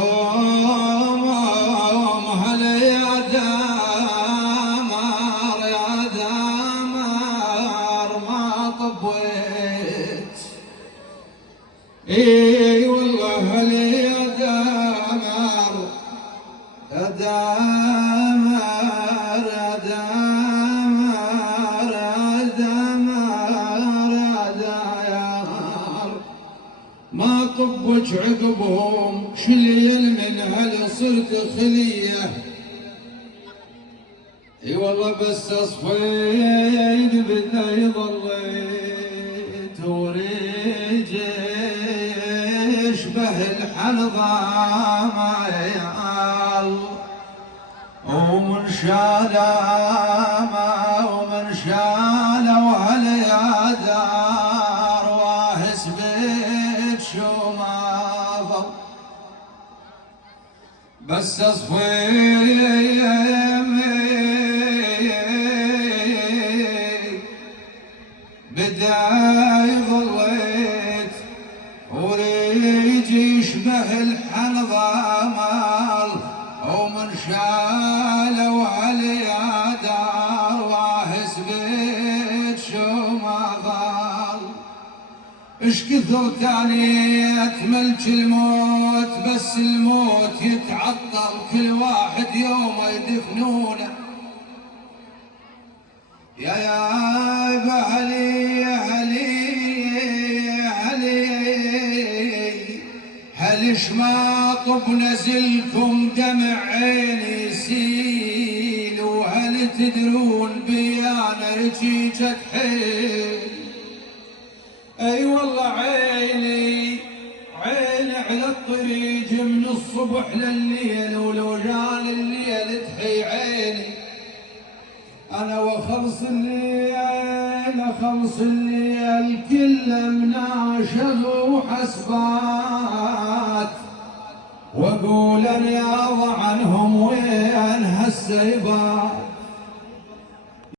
عقبهم هل يا دمر يا دمر ما طبيت. اي والله هل يا دمر يا دمر يا دمر يا دمر يا دمر ما طبج عقبهم شليل من هل صرت خليه. اي والله بس اصفيت بداي ظليت وريج يشبه الحلظام عيال ومن شاله وهل يا دار واهس بيت شو ما ظل بس بداي ظليت وريجي يشبه الحنظل ومن شاله وهل يا دار واهس بيت شو ما ظل. اش كثر تانيت ملك الموت بس الموت يتعطل كل واحد يوم يدفنونه. يا بهلي هلش ما طب نزلكم دمع عيني يسيل وهل تدرون بيانا رجيجة حيل. اي والله عيني على الطريق من الصبح لليل ولو جان الليل تحي عيني. انا وخلص الليل كله مناشغ وحسبات واقول رياض عنهم وين هالسيبات.